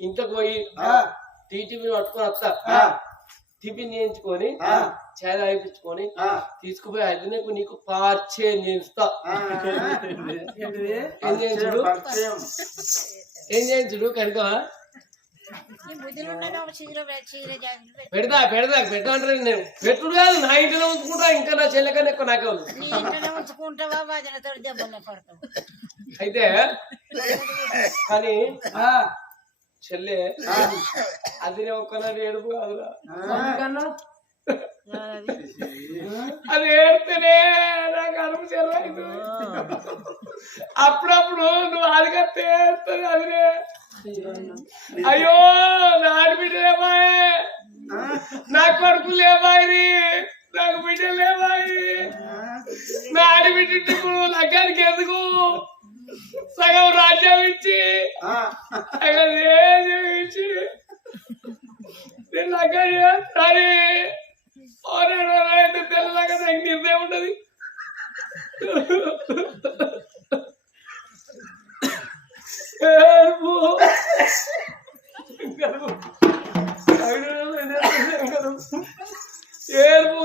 ఇంతకు పోయి ఆ, టీటీవీ పట్టుకొని వస్తా. ఆ, టిఫిన్ చేయించుకొని ఆ, చాయ్ తాగిపించుకొని ఆ. తీసుకుపోయి అది నీకు పార్చే చేస్తా. ఏం చేయించుడు. ఏం చేయించుడు? కనుక. చీర చీర జాకెట్ పెట్టు. పెడతా అంటే నేను. పెట్టుడు కాదు నా ఇంటిలో ఉంచుకుంటా ఇంకా నా చెల్లెకన్నా ఎక్కువ నాకే ఉంది. అయితే కానీ ఆ, చెల్లె. అది ఒక్కనాడు ఏడుపు కాదురా. అది ఏడితేనే నాకు అరుపు చెల్లైదు అప్పుడప్పుడు నువ్వు అదిగత్తే ఏడుతుంది అదినే అయ్యో! ఏడుపు.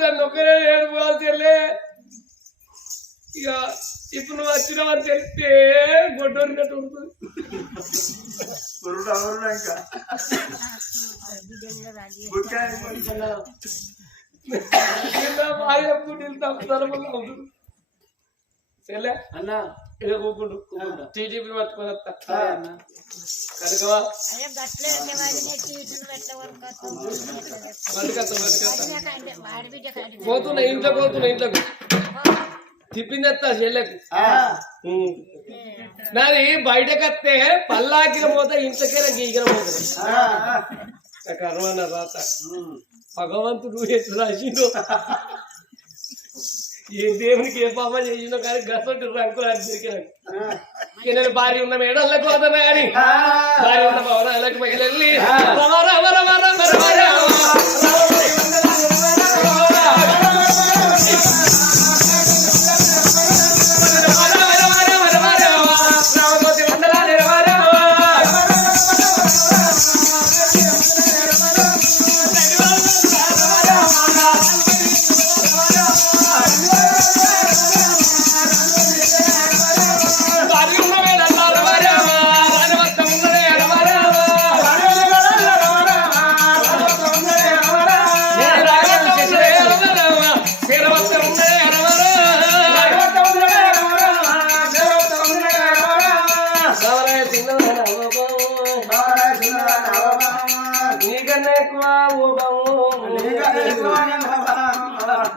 దాన్ని ఒక్కరే ఏడుపు కాదు చెల్లే ఇక ఇప్పుడు నువ్వు వచ్చినావని తెలిస్తే గొడ్డోరినట్టు ఉంటుంది ఇంకా. భార్య పుట్టిన తప్పు వల్ల అవుతుంది చెల్లె అన్న ఇక కూకుండు పట్టుకొని కనుకవా పోతున్నా ఇంట్లో పోతున్నా ఇంట్లోకి తిప్పిందత్తా చెల్లెకు. నాది బయటకు వస్తే పల్లాకిన పోతే ఇంట్లోకే గీకిన పోతుంది కర్మన్న రాత. భగవంతుడు ఎట్లా రాసిండు. ఏ దేవునికి ఏ పాప చేసిండో కానీ గసంటు రంకులు అని దొరికినాను నేను భార్య ఉన్న మేడలకు పోతున్నా కానీ భార్య ఉన్న భవనాలకు పగిలెళ్ళి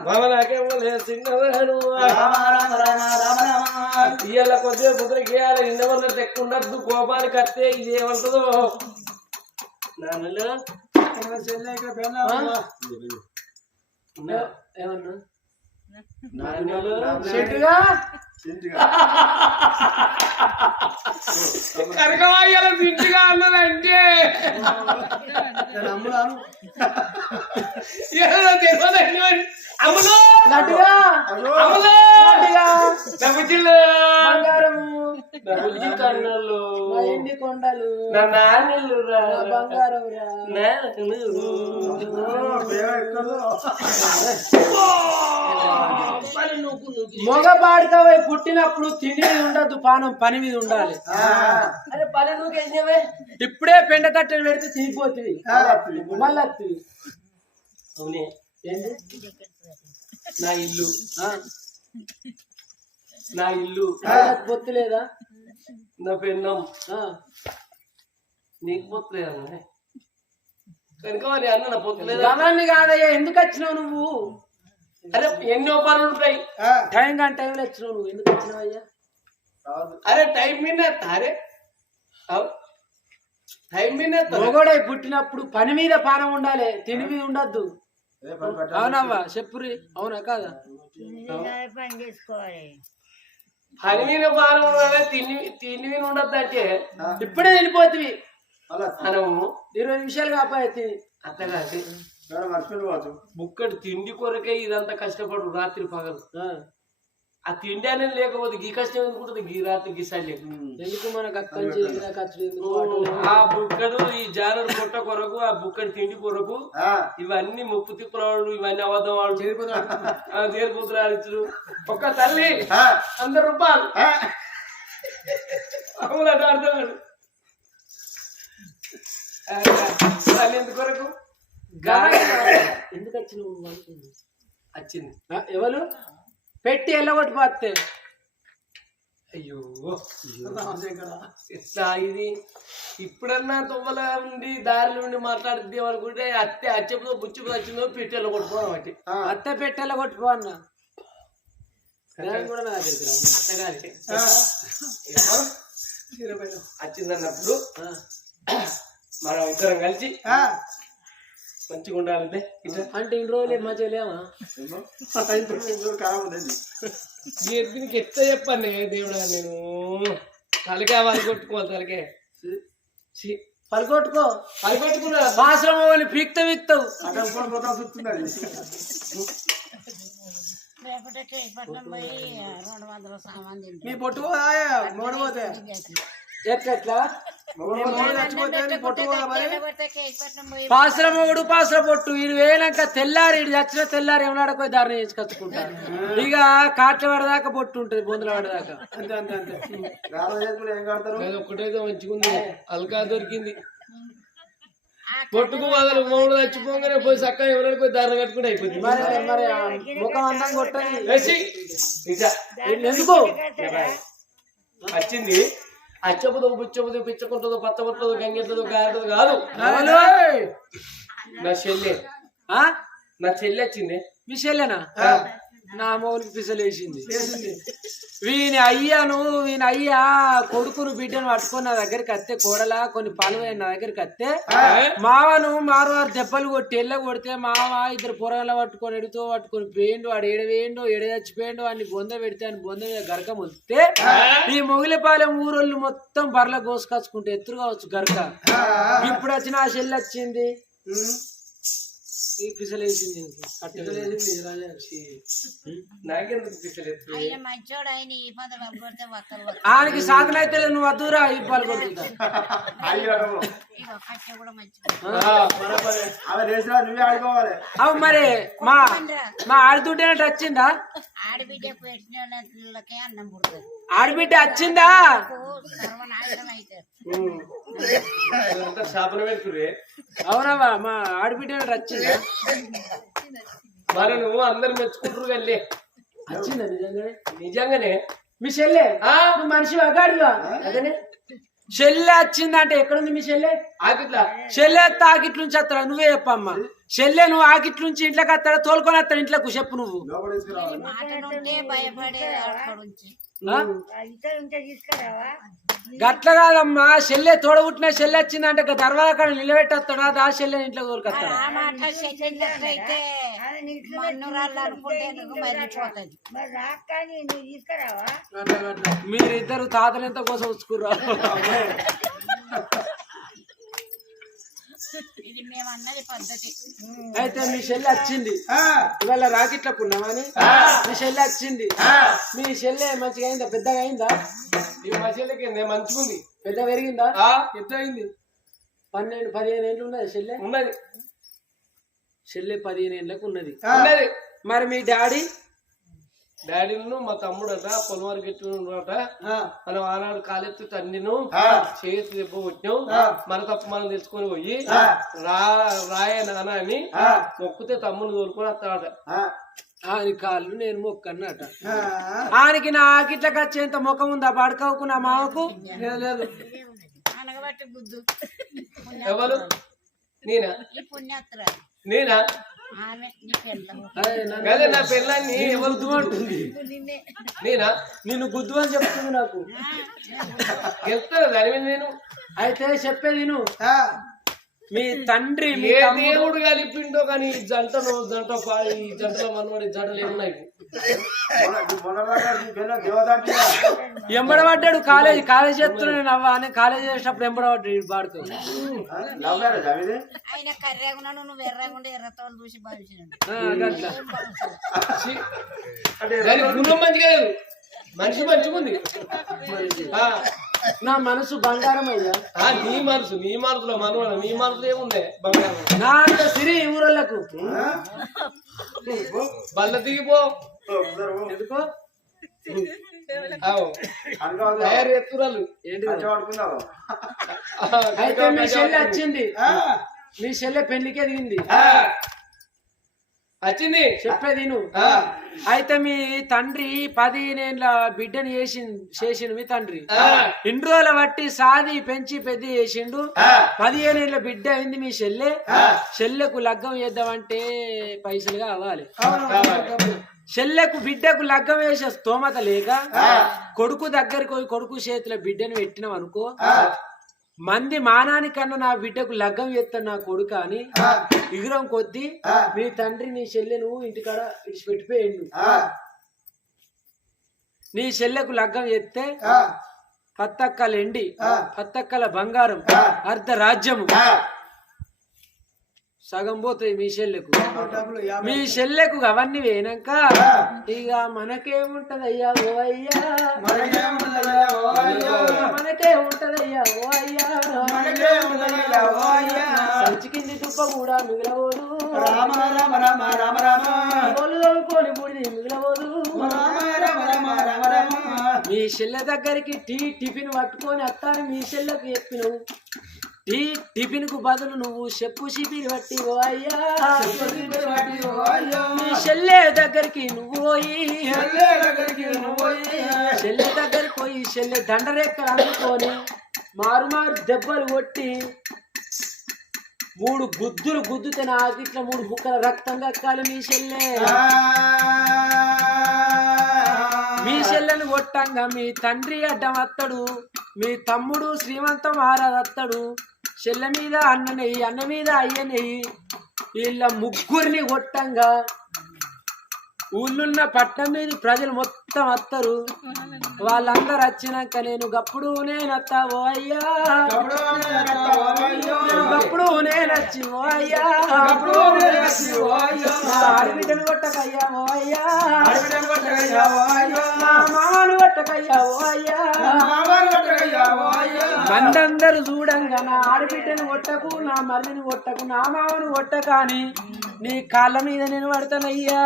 భవనాకేమో లేదు చిన్నవాడు ఇయ్యాల కొద్దిగా కుదిరికి ఇయ్యాలి ఇంతవల్ల తెక్కుండద్దు కోపానికి వస్తే ఇది ఏమంటుందో? ఏమన్నా చెట్టుగా? కనకవాయ్యాల తింటిగా అన్నదంటే తెలియదండి మరి. నా నా కన్నులు! నా ఎండి కొండలు! నా నాన్నలు రా! నా బంగారం రా! మగ పాడుతావై పుట్టినప్పుడు తిండి మీద ఉండద్దు పానం పని మీద ఉండాలి. అరే పని నువ్వు ఇప్పుడే పెండ కట్టెలు పెడితే తినిపోతుంది. మళ్ళీ. అవునే. ఏంది నా ఇల్లు. నా ఇల్లు. బొత్తు లేదా? నా పెన్నం. ఆ, నీకు పొత్తులేదమ్మా కనుక మరి అన్న నా పొత్తులేదా గమనాన్ని కాదయ్యా ఎందుకు వచ్చినావు నువ్వు? అరే ఎన్నో పనులు ఉంటాయి. టైం కానీ టైంలో వచ్చినావు నువ్వు. ఎందుకు వచ్చినావు అయ్యా? అరే టైం మీద అరే. టైం మీద మొగోడై పుట్టినప్పుడు పని మీద పానం ఉండాలి తిని మీద ఉండద్దు. అవునవ్వా చెప్పురి. అవునా కాదా? పని చేసుకోవాలి తిని తిని మీద ఉండద్దు అంటే ఇప్పుడే వెళ్ళిపోతుంది మనము ఇరవై నిమిషాలు కాపాయి తిని. మర్చిపోవచ్చు బుక్కడు తిండి కొరకే ఇదంతా కష్టపడు రాత్రి పగలు. ఆ, తిండి అనేది లేకపోతే గీ కష్టం ఎందుకుంటుంది గీ రాత్రి గీ సల్లి ఎందుకు మనకు? ఆ బుక్కడు ఈ జానరు పొట్ట కొరకు ఆ బుక్కడి తిండి కొరకు ఇవన్నీ ముప్పు తిప్పులవాడు ఇవన్నీ అబద్ధం వాడు చేరిపోతులు ఆడించుడు ఒక్క తల్లి ఆ, వంద రూపాయలు. ఆ. అవునంట అర్థమాడు తల్లి ఎందుకు కొరకు? గాయ ఎందుకు? వచ్చింది? ఆ, ఎవరు? పెట్టి ఎల్లగొట్టి పోతే అయ్యో ఇది? ఇప్పుడన్నా తువ్వల ఉండి దారిలో ఉండి మాట్లాడిద్దాం అనుకుంటే అత్తే అచ్చపుతో బుచ్చుకు వచ్చిందో పెట్టేలో కొట్టుకోవడం అంటే అత్త పెట్టి ఎల్లగొట్టి పో అన్న నేను కూడా నా దగ్గరికి రా. అత్తగారి వచ్చిందన్నప్పుడు మనం ఇద్దరం కలిసి మంచిగా ఉండాలంటే అంటే ఇన్ని రోజులు మంచిగా లేవా? దీనికి చెప్పండి దేవుడా నేను? తలకే వాళ్ళు కొట్టుకోవాలి తలకే. వాళ్ళు కొట్టుకున్నా బాసరం వాళ్ళు పీక్త వీక్తావు. మీ పొట్టు మూడపోతే. ఎట్లా ఎట్లా పట్నం పోయి పాసర మొగుడు పాసర పొట్టు ఇది వేయనాక తెల్లారి ఇటు చచ్చిన తెల్లారి ఏమన్నాడు? పోయి దారిని చేసుకొచ్చుకుంటారు ఇక కాట్ల పడదాకా పొట్టు ఉంటది బొందుల పడదాకా అంతే అంతే అంతే. రాత్రి చేసుకుంటే ఏం కడతారు? అది ఒక్కటైతే మంచిగా ఉంది. అల్కా దొరికింది. పొట్టుకు వదలు మూడు చచ్చిపోగానే పోయి చక్కగా ఎవరైనా పోయి దారిని కట్టుకుంటే అయిపోతుంది మరి మరి ఆ ముఖం అందంగా కొట్టని. ఎందుకు? వచ్చింది. అచ్చపుదో బుచ్చపుదో పిచ్చకుంటుందో పచ్చబుట్టదో గంగెట్టదో గారెట్టదో కాదు? నా చెల్లె? నా చెల్లి వచ్చింది. మీ చెల్లెనా? నా మౌనికి పిసలేసింది. వీని అయ్యాను వీని అయ్యా కొడుకును బిడ్డను పట్టుకొని నా దగ్గరికి వస్తే కోడలా కొన్ని పలు నా దగ్గరికి వస్తే మావను మారువారు దెబ్బలు కొట్టి ఎల్ల కొడితే మావ ఇద్దరు పొరగల పట్టుకొని ఎడుతో పట్టుకొని పోయిండు వాడు ఏడ వేయండు ఏడ చచ్చిపోయిండు వాడిని బొంద పెడితే అని బొంద మీద గరక మొలితే ఈ మొగిలిపాలెం ఊరోళ్ళు మొత్తం బర్ల కోసుకొచ్చుకుంటే ఎత్తురు కావచ్చు గరక. ఇప్పుడు వచ్చిన ఆ చెల్లి వచ్చింది. ఈ పిసలేసింది నాకెందుకు పిచ్చలేదు ఆయన మంచోడు ఆయన ఈ పద పంపితే ఒక్కరు ఒక్కరు. ఆయనకి సాధన అయితే నువ్వు వద్దురా కొడుతుందా కట్టె కూడా నువ్వే ఆడుకోవాలి. అవు మరి మా మా ఆడదుడ్డే వచ్చిందా? ఆడబిడ్డ పెట్టిన వాళ్ళకే అన్నం పుడుతుంది. ఆడబిడ్డ వచ్చిందా? అవునవా మా ఆడబిడ్డ వచ్చిందా? మరి నువ్వు అందరు మెచ్చుకుంటారు వెళ్ళి వచ్చిందా నిజంగానే? నిజంగానే? మీ చెల్లె? నువ్వు మనిషి అగాడుగా అదనే? చెల్లె వచ్చిందంటే ఎక్కడుంది మీ చెల్లె? ఆకిట్లా. చెల్లె వస్తే ఆకిట్ల నుంచి వస్తాడా? నువ్వే చెప్పమ్మా. చెల్లె నువ్వు ఆకిట్ల నుంచి ఇంట్లోకి వస్తాడా? తోలుకొని వస్తాడు? ఇంట్లోకి చెప్పు నువ్వు. భయపడే? గట్ల కాదమ్మా చెల్లె తోడబుట్టిన చెల్లె వచ్చిందంటే దర్వాజా కాడ నిలబెట్టేస్తాడా? దా చెల్లె ఇంట్లో మరిచిపోతుంది మీరిద్దరు తాతలు ఎంత కోసం వచ్చుకుర్రా ఇది మేము అన్నది పద్ధతి. అయితే మీ చెల్లె వచ్చింది. ఇవాళ రాకెట్ల పుణ్యమని మీ చెల్లె వచ్చింది. మీ చెల్లె మంచిగా అయిందా? పెద్దగా అయిందా? ఈ మధ్యలోకి మంచిగుంది. పెద్ద పెరిగిందా? ఆ. ఎంత అయింది? పన్నెండు పదిహేను ఏళ్ళు ఉన్నది చెల్లె ఉన్నది. చెల్లె పదిహేను ఏళ్ళకు ఉన్నది. ఉన్నది మరి మీ డాడీ? డాడీను మా తమ్ముడు అట పొలవారికి ఎట్టుకున్నాడట మనం ఆనాడు కాలెత్తి తన్నిను చేతి దెబ్బ కొట్టినాం. మన తప్పు మనం తెలుసుకొని పోయి రా రాయ నాన్న అని మొక్కితే తమ్ముని తోలుకొని వస్తాడట. ఆయన కాళ్ళు నేను మొక్కన్నట. ఆయనకి నా ఆకిట్లకి వచ్చేంత ముఖం ఉందా? పడకవుకు నా మామకు లేదు. ఎవరు? నేనా? నేనా? అదే నా పెళ్ళాన్ని ఎవరు గుద్దుమంటుంది నేనా? నిన్ను గుద్దు అని చెప్తుంది నాకు. గెలుస్తాను దాని మీద నేను. అయితే చెప్పేది నువ్వు మీ తండ్రి మీ దేవుడు కలిపిండో కానీ ఈ జంటను జంట పా- ఈ జంటలో మనవాడి జంటలు ఏమున్నాయి? ఎంబడబడ్డాడు కాలేజ్ కాలేజ్ చేస్తున్నాను అవ్వ అని కాలేజ్ చేసినప్పుడు ఎంబడబడ్డాడు నువ్వు దాని గుణం మంచిగా మనిషి మంచిగా ఉంది ఆ, నా మనసు బంగారం అయ్యా ఆ, నీ మనసు నీ మనసులో మనవాడు నీ మనసులో ఏముంది? బంగారం. నా అంత సిరి ఊరలకు బల్ల దిగిపో ఎందుకో? అయితే మీ చెల్లి వచ్చింది. మీ చెల్లె పెళ్ళికే దిగింది. వచ్చింది చెప్పేది అయితే మీ తండ్రి పదిహేనేళ్ళ బిడ్డని చేసి చేసిండు మీ తండ్రి. ఇన్ని రోజుల బట్టి సాది పెంచి పెద్ద చేసిండు. పదిహేనేళ్ళ బిడ్డ అయింది మీ చెల్లె. చెల్లెకు లగ్గం చేద్దామంటే పైసలు కావాలి. కావాలి. చెల్లెకు బిడ్డకు లగ్గం వేసే స్తోమత లేక కొడుకు దగ్గరికి పోయి కొడుకు చేతిలో బిడ్డను పెట్టినాం అనుకో మంది మానానికన్నా నా బిడ్డకు లగ్గం చేస్తాను నా కొడుకు అని ఎగురం కొద్దీ మీ తండ్రి నీ చెల్లెను ఇంటికాడ ఇడిచిపెట్టిపోయిండు. నీ చెల్లెకు లగ్గం చేస్తే పత్తక్కల ఎండి పత్తక్కల బంగారం అర్ధ రాజ్యము సగం పోతాయి మీ చెల్లెకు మీ చెల్లెకు అవన్నీ వేయనాక ఇక మనకేముంటదయ్యా ఓ అయ్యా. మనకే ఉంటదయ్యా ఓ అయ్యా. సంచి కింది తుప్ప కూడా మిగిలవోదు రామ రామ రామ రామ రామ. తోలుకొని బుడిది మిగిలవోదు మీ చెల్లె దగ్గరికి టీ టిఫిన్ పట్టుకొని వస్తాను మీ చెల్లెకు చెప్పినవు. టీ టిఫిన్కు బదులు నువ్వు చెప్పు సిపిరి పట్టి చెల్లె దగ్గరికి నువ్వు పోయి. చెల్లె దగ్గరికి పోయి. చెల్లె దండరెక్కలు అందుకొని మారు మారు దెబ్బలు కొట్టి మూడు గుద్దులు గుద్దుతే నాకు ఇట్లా మూడు బుక్కల రక్తం దక్కాలి మీ చెల్లె. మీ చెల్లెను కొట్టంగా మీ తండ్రి అడ్డం అత్తడు. మీ తమ్ముడు శ్రీమంతం ఆరాదత్తడు చెల్ల మీద అన్న నెయ్యి అన్న మీద అయ్య నెయ్యి. వీళ్ళ ముగ్గురిని కొట్టంగా. ఊళ్ళున్న పట్టణం మీద ప్రజలు మొత్తం వస్తారు వాళ్ళందరూ వచ్చినాక నేను గప్పుడు నేను అత్తా ఓ అయ్యా. గప్పుడు నేను వచ్చి ఓ అయ్యా. నా ఆడబిడ్డను కొట్టకయ్యా ఓ అయ్యా. నా మామను కొట్టకయ్యా ఓ అయ్యా. మందందరూ చూడంగా నా ఆడబిడ్డను కొట్టకు నా మల్లిని కొట్టకు నా మామను కొట్టక అని నీ కాళ్ళ మీద నేను పడతానయ్యా.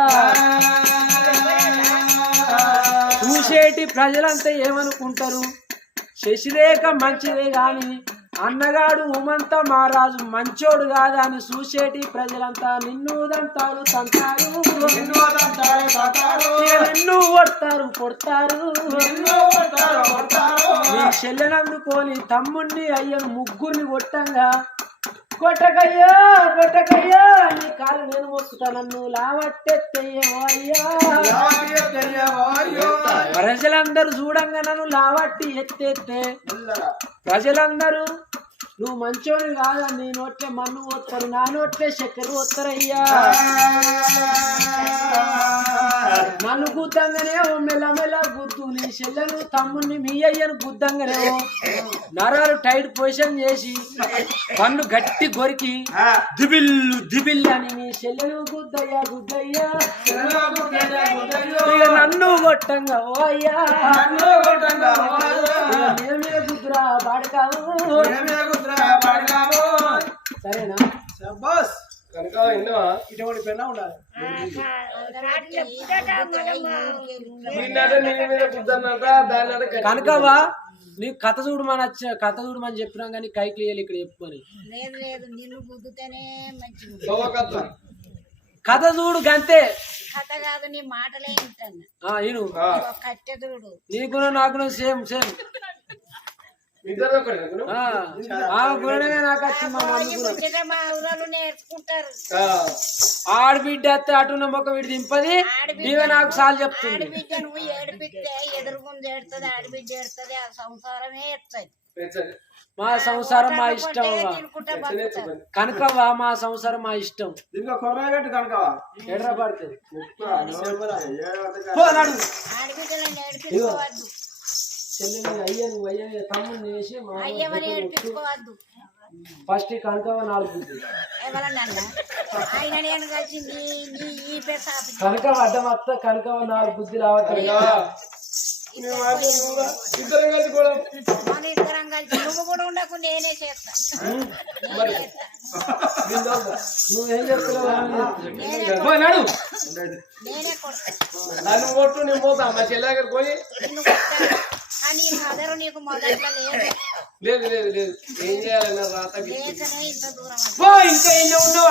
చూసేటి ప్రజలంతా ఏమనుకుంటారు? శశిరేఖ మంచిదే గాని అన్నగాడు ఉమంత మహారాజు మంచోడు కాదా అని చూసేటి ప్రజలంతా నిన్ను దంతాలు తంతారు. ఇక నిన్ను కొడతారు కొడతారు. నీ చెల్లెనందుకొని తమ్ముణ్ణి అయ్యను ముగ్గురిని కొట్టంగా. కొట్టకయ్యా కొట్టకయ్యా నీ కాలు నేను మొక్కుతా నన్ను లావట్టెత్తయ్యేమో అయ్యా ప్రజలందరూ చూడంగా నన్ను లావట్టి ఎత్తేస్తే ప్రజలందరూ నువ్వు మంచోని కాదా నీ నోట్లే మన్ను పోతారు నా నోట్లే చక్కెర పోతారయ్యా నన్ను గుద్దంగానే ఓ మెల్లమెల్ల గుద్దు నీ చెల్లెను తమ్ముని మీ అయ్యను గుద్దంగానే ఓ నరాలు టైట్ పొజిషన్ చేసి పన్ను గట్టి కొరికి దిబిల్లు దిబిల్లు అని నీ చెల్లెను గుద్దయ్యా గుద్దయ్యా. ఇక నన్ను కొట్టంగా ఓ అయ్యా. మీద గుద్దురా బాడకావు. సరేనా? కనుక ఇటువంటి పెన్న ఉండాలి. గట్టి కనుకవా నీకు కథ చూడమని వచ్చిన కథ చూడమని చెప్పినాం కానీ కైకి వేయాలి ఇక్కడ చెప్పుకొని. కథ చూడు గంతే. కథ కాదు నీ మాటలే వింటాను. ఆ, ఈను ఆ, కట్టె చూడు. నీకు నాకు సేమ్ సేమ్. ఆడబిడ్డ అత్తే అటున్న మొక్క వీడి దింపది నీవే నాకు సాల్ చెప్తుంది. ఆడబిడ్డ నువ్వు ఏడిపిస్తే ఎదురుగుంది ఏడుతుంది ఆడబిడ్డ ఏడుతుంది ఆ సంసారమే ఎడుతుంది పెంచండి. మా సంసారం మా ఇష్టం కనకవ్వ మా సంసారం మా ఇష్టం. కనుకవా ఎడర పడుతుంది. చెల్లెని అయ్య నువ్వు అయ్య తమ్ముడిని వేసి మా అయ్యమని ఏడిపించుకోవద్దు. ఫస్ట్ ఈ కనకవ్వ నాలుగు అడ్డం అత్త కనకవ్వ నాలుగు బుద్ధి రావట్లేదు. ఇద్దరం కలిసి కూడా మన ఇద్దరం కలిసి నువ్వు కూడా ఉండకు నేనే చేస్తా. నువ్వేం పోయినాడు నేనే కొడతా. నన్ను కొట్టు నేను పోతా. మా చెల్లి దగ్గర పోయి ఈ మదరు నీకు మొదట్లో లేదు లేదు లేదు లేదు ఏం చేయాలన్న రాత లేకనే ఇంత దూరం అయింది. పో ఇంకా ఎన్ని ఉన్నావు నువ్వు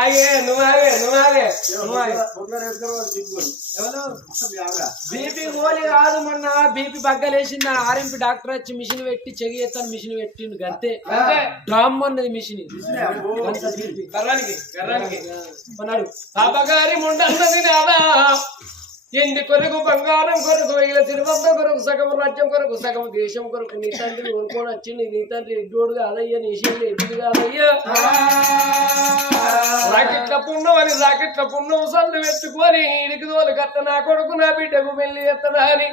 ఆగే నువ్వు ఆగే నువ్వు ఆగే నువ్వు ఆగే బీపీ గోళీ కాదు మొన్న బీపీ బగ్గలేసింది ఆర్ఎంపీ డాక్టర్ వచ్చి మిషన్ పెట్టి చెగి ఎత్తాను మిషన్ పెట్టిండు గంతే. డ్రమ్ అన్నది మిషన్. కర్రానికి కర్రానికి. అన్నాడు పాపగారి ముండన్నది నాదా ఎండి కొరకు బంగారం కొరకు ఇలా తిరువంత కొరకు సగం రాజ్యం కొరకు సగం దేశం కొరకు. నీ తండ్రి ఊరుకొని వచ్చింది నీ తండ్రి ఎడ్డోడు కాదయ్యా నీ శైలి ఎడ్డు కాదయ్యా. పుణ్యం అని రాకెట్ల పుణ్యం సందు పెట్టుకొని ఇడికి తోలు కట్ట నా కొడుకు నా బిడ్డకు పెళ్ళి ఎత్తడా అని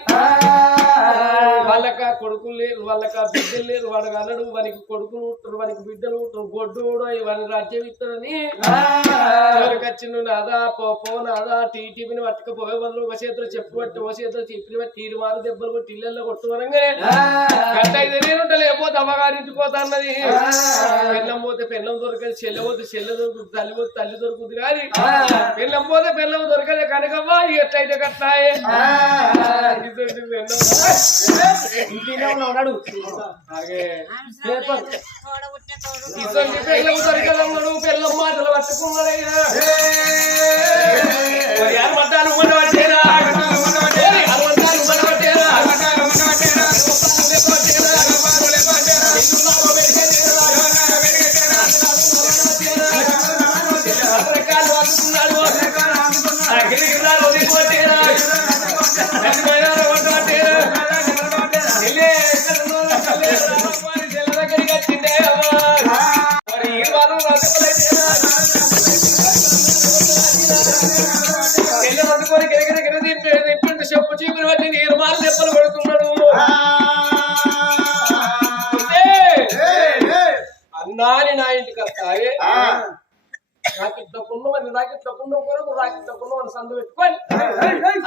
వాళ్ళక కొడుకులు లేరు వాళ్ళక బిడ్డలు లేరు వాడు అన్నడు వానికి కొడుకులు ఉంటారు వానికి బిడ్డలు ఉంటారు గొడ్డు వాని రాజ్యం ఇస్తాడని వచ్చిండు నాదా పో నాదా టీటీవీని పట్టుకుపోయే వాళ్ళు ఒక చేతిలో చెప్పు పట్టి ఒక చేతిలో పట్టి తీరు మారు దెబ్బలు కొట్టి ఇళ్ళల్లో కొట్టు అనగానే గంట ఐదు నేను లేకపోతే అమ్మగారింటికి పోతా అన్నది. పెళ్ళం పోతే పెళ్ళం దొరకదు చెల్లె పోతే చెల్లె దొరుకుతుంది తల్లి పోతే తల్లి దొరుకుతుంది కానీ పెళ్ళం పోతే పెళ్ళం దొరకదు కనుకవ్వా ఎట్లయితే కట్టాయే? పెళ్ళం. ఉన్నాడు పుట్టిన మాటలు యారు పట్టాలు? మన పట్టేరా నా ఇంటికి వస్తాయి రాకెట్ల పుణ్యమని రాకెట్ల పుణ్యం కొరకు రాకెట్ల పుణ్యమని సందు పెట్టుకొని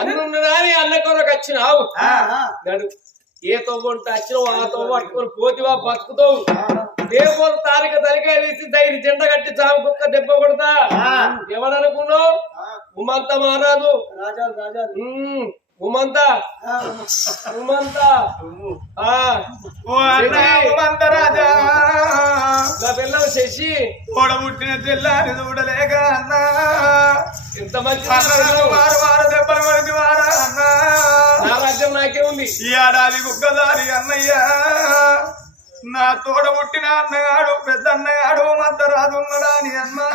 అన్నున్నదాని అన్న కొరకు వచ్చినావు. నడు ఏ వచ్చినావు ఆ తవ్వ పట్టుకొని పోతివా బతుకుతావు. దేవుడు తారిక తలికాయ తీసి దైరి జెండ కట్టి చావు కుక్క దెబ్బ కొడతా. ఎవరనుకున్నావు ఉమంత మారాదు. రాజాలు. ఉమ్, ఉమంత. ఉమంత. ఆ. ఓ అన్నా ఉమంత రాజా. నా పిల్లలు శశి. ఓడబుట్టిన తెల్లారి చూడలేక అన్నా. ఎంత మంచి వారు వారు దెబ్బలు కొడితే వారా అన్నా. నా రాజ్యం నాకే ఉంది. ఈ ఏడాది గుగ్గదారి అన్నయ్య. నా తోడ పుట్టిన అన్నగాడు పెద్ద అన్నగాడు మంత రాజు ఉన్నాడా అని అన్నా.